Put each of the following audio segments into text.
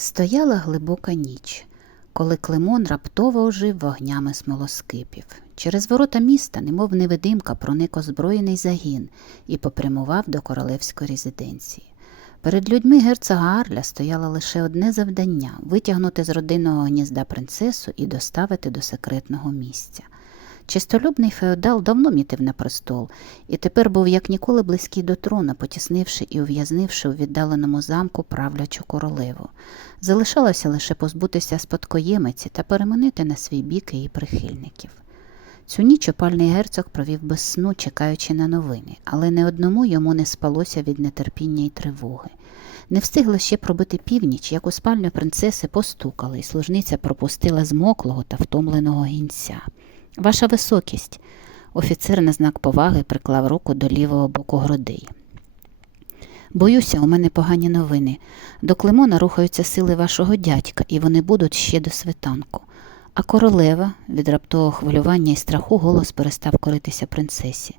Стояла глибока ніч, коли Климон раптово ожив вогнями смолоскипів. Через ворота міста, немов невидимка, проник озброєний загін і попрямував до королевської резиденції. Перед людьми герцога Арля стояло лише одне завдання витягнути з родинного гнізда принцесу і доставити до секретного місця. Чистолюбний феодал давно мітив на престол і тепер був як ніколи близький до трона, потіснивши і ув'язнивши у віддаленому замку правлячу королеву. Залишалося лише позбутися спадкоємиці та переманити на свій бік її прихильників. Цю ніч опальний герцог провів без сну, чекаючи на новини, але не одному йому не спалося від нетерпіння й тривоги. Не встигла ще пробити північ, як у спальню принцеси постукали, і служниця пропустила змоклого та втомленого гінця. Ваша високість. Офіцер на знак поваги приклав руку до лівого боку грудей. Боюся, у мене погані новини. До Климона рухаються сили вашого дядька, і вони будуть ще до світанку. А королева від раптового хвилювання і страху голос перестав коритися принцесі.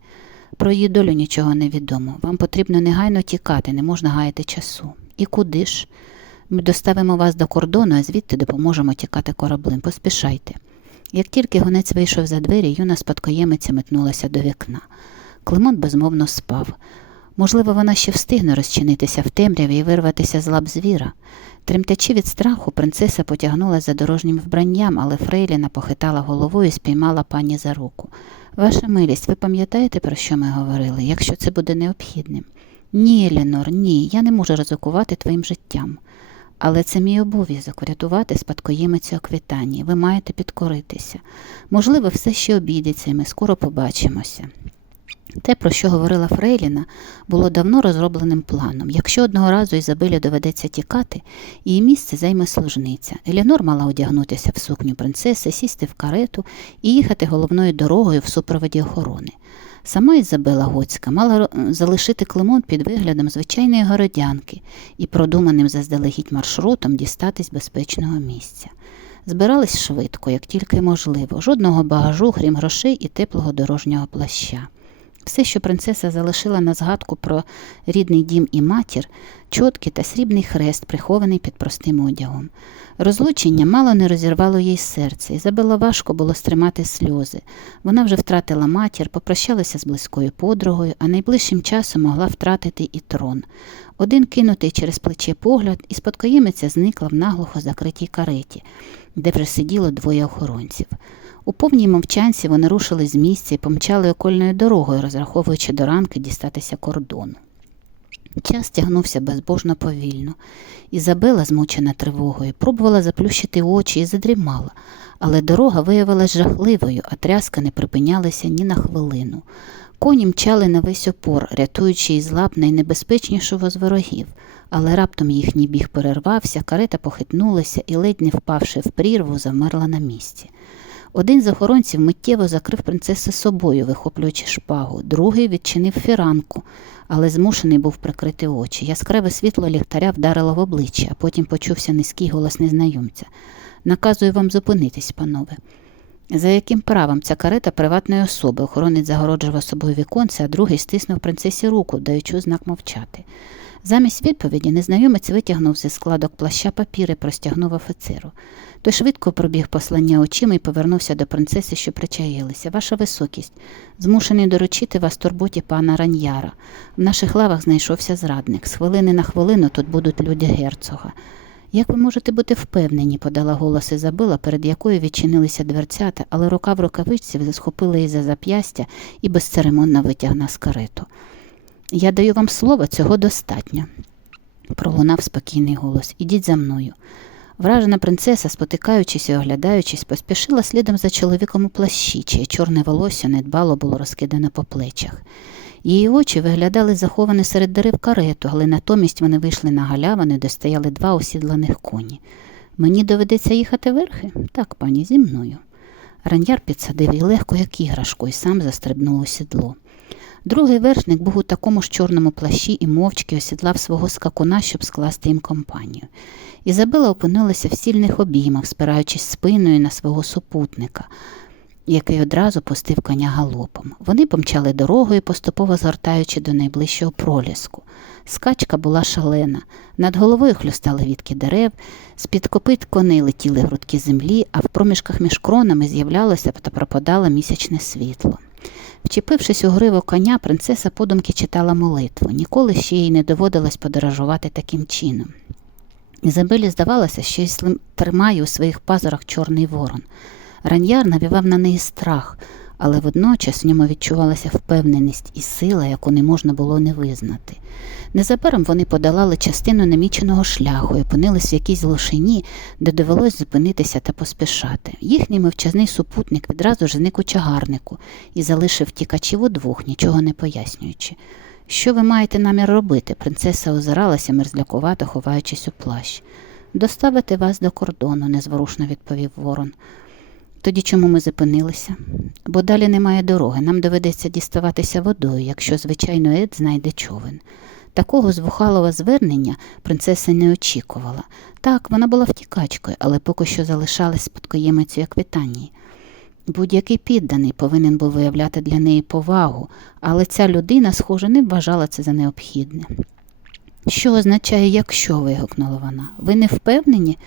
Про її долю нічого не відомо. Вам потрібно негайно тікати, не можна гаяти часу. І куди ж? Ми доставимо вас до кордону, а звідти допоможемо тікати кораблем. Поспішайте. Як тільки гонець вийшов за двері, юна спадкоємиця метнулася до вікна. Климон безмовно спав. Можливо, вона ще встигне розчинитися в темряві і вирватися з лап звіра. Тремтячи від страху, принцеса потягнула за дорожнім вбранням, але Фрейліна похитала головою і спіймала пані за руку. Ваша милість, ви пам'ятаєте, про що ми говорили, якщо це буде необхідним? Ні, Елінор, ні, я не можу ризикувати твоїм життям. Але це мій обов'язок врятувати спадкоємицю Аквітанії. Ви маєте підкоритися. Можливо, все ще обійдеться, і ми скоро побачимося. Те, про що говорила Фрейліна, було давно розробленим планом. Якщо одного разу Ізабелі доведеться тікати, її місце займе служниця. Елінор мала одягнутися в сукню принцеси, сісти в карету і їхати головною дорогою в супроводі охорони. Сама Ізабела Гоцька мала залишити Климон під виглядом звичайної городянки і продуманим заздалегідь маршрутом дістатись безпечного місця. Збирались швидко, як тільки можливо, жодного багажу, крім грошей і теплого дорожнього плаща. Все, що принцеса залишила на згадку про рідний дім і матір, чотки та срібний хрест, прихований під простим одягом. Розлучення мало не розірвало їй серце, Ізабела важко було стримати сльози. Вона вже втратила матір, попрощалася з близькою подругою, а найближчим часом могла втратити і трон. Один кинутий через плече погляд, і спадкоємиця зникла в наглухо закритій кареті, де вже сиділо двоє охоронців. У повній мовчанці вони рушили з місця і помчали окольною дорогою, розраховуючи до ранки дістатися кордону. Час тягнувся безбожно повільно. Ізабела, змучена тривогою, пробувала заплющити очі і задрімала, але дорога виявилась жахливою, а тряска не припинялася ні на хвилину. Коні мчали на весь опор, рятуючи із лап найнебезпечнішого з ворогів, але раптом їхній біг перервався, карета похитнулася і, ледь не впавши в прірву, замерла на місці. Один з охоронців миттєво закрив принцесу собою, вихоплюючи шпагу, другий відчинив фіранку, але змушений був прикрити очі. Яскраве світло ліхтаря вдарило в обличчя, а потім почувся низький голос незнайомця. Наказую вам зупинитись, панове. За яким правом ця карета приватної особи охоронець загороджував собою віконце, а другий стиснув принцесі руку, даючи знак мовчати. Замість відповіді незнайомець витягнув зі складок плаща папіри, простягнув офіцеру. Той швидко пробіг послання очима і повернувся до принцеси, що причаїлися. Ваша високість, змушений доручити вас турботі пана Раньяра. В наших лавах знайшовся зрадник. З хвилини на хвилину тут будуть люди герцога. Як ви можете бути впевнені, подала голос Ізабела, перед якою відчинилися дверцята, але рука в рукавичці схопила її за зап'ястя і безцеремонно витягна з карету. Я даю вам слово, цього достатньо, пролунав спокійний голос. Ідіть за мною. Вражена принцеса, спотикаючись і оглядаючись, поспішила слідом за чоловіком у плащі, чиє чорне волосся недбало було розкидане по плечах. Її очі виглядали заховані серед дерев карету, але натомість вони вийшли на галявини, де стояли два осідланих коні. Мені доведеться їхати верхи? Так, пані, зі мною. Раньяр підсадив її легко, як іграшку, і сам застрибнув у сідло. Другий вершник був у такому ж чорному плащі і мовчки осідлав свого скакуна, щоб скласти їм компанію. Ізабела опинилася в сильних обіймах, спираючись спиною на свого супутника. Який одразу пустив коня галопом. Вони помчали дорогою, поступово згортаючи до найближчого проліску. Скачка була шалена. Над головою хлюстали вітки дерев, з-під копит коней летіли грудки землі, а в проміжках між кронами з'являлося та пропадало місячне світло. Вчепившись у гриву коня, принцеса подумки читала молитву. Ніколи ще їй не доводилось подорожувати таким чином. Ізабелі здавалося, що й тримає у своїх пазурах чорний ворон. Раньяр навівав на неї страх, але водночас в ньому відчувалася впевненість і сила, яку не можна було не визнати. Незабаром вони подолали частину наміченого шляху і опинились в якійсь глушині, де довелось зупинитися та поспішати. Їхній мовчазний супутник відразу ж зник у чагарнику і залишив тікачів удвох, нічого не пояснюючи. Що ви маєте намір робити? Принцеса озиралася, мерзлякувато ховаючись у плащ. Доставити вас до кордону, незворушно відповів ворон. Тоді чому ми зупинилися? Бо далі немає дороги. Нам доведеться діставатися водою, якщо, звичайно, Ед знайде човен. Такого звухалого звернення принцеса не очікувала. Так, вона була втікачкою, але поки що залишалась спадкоємицею Аквітанії. Будь-який підданий повинен був виявляти для неї повагу, але ця людина, схоже, не вважала це за необхідне. Що означає, якщо? вигукнула вона. Ви не впевнені?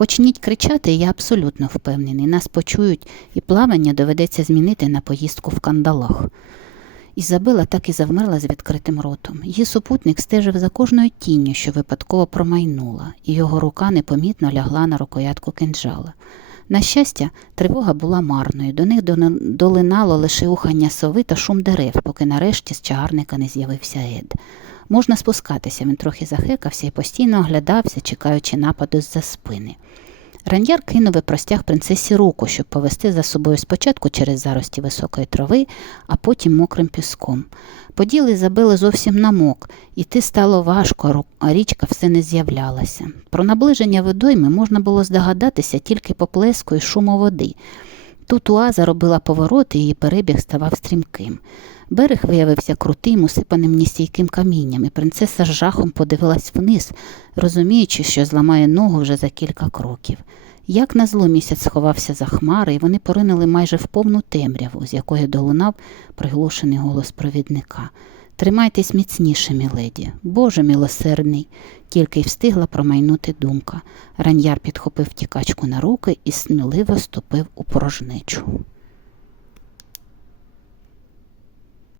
Почніть кричати, я абсолютно впевнений. Нас почують, і плавання доведеться змінити на поїздку в кандалах. Ізабела так і завмерла з відкритим ротом. Її супутник стежив за кожною тінню, що випадково промайнула, і його рука непомітно лягла на рукоятку кинджала. На щастя, тривога була марною. До них долинало лише ухання сови та шум дерев, поки нарешті з чагарника не з'явився Ед. Можна спускатися, він трохи захекався і постійно оглядався, чекаючи нападу з-за спини. Раньяр кинув і простяг принцесі руку, щоб повести за собою спочатку через зарості високої трави, а потім мокрим піском. Поділи забили зовсім намок, іти стало важко, а річка все не з'являлася. Про наближення водойми можна було здогадатися тільки по плеску і шуму води. Тут Уаза робила повороти, і її перебіг ставав стрімким. Берег виявився крутим, усипаним ністійким камінням, і принцеса з жахом подивилась вниз, розуміючи, що зламає ногу вже за кілька кроків. Як назло місяць сховався за хмари, і вони поринули майже в повну темряву, з якої долунав приглушений голос провідника. Тримайтесь міцніше, міледі. Боже милосердний, тільки й встигла промайнути думка. Раньяр підхопив тікачку на руки і сміливо ступив у порожнечу.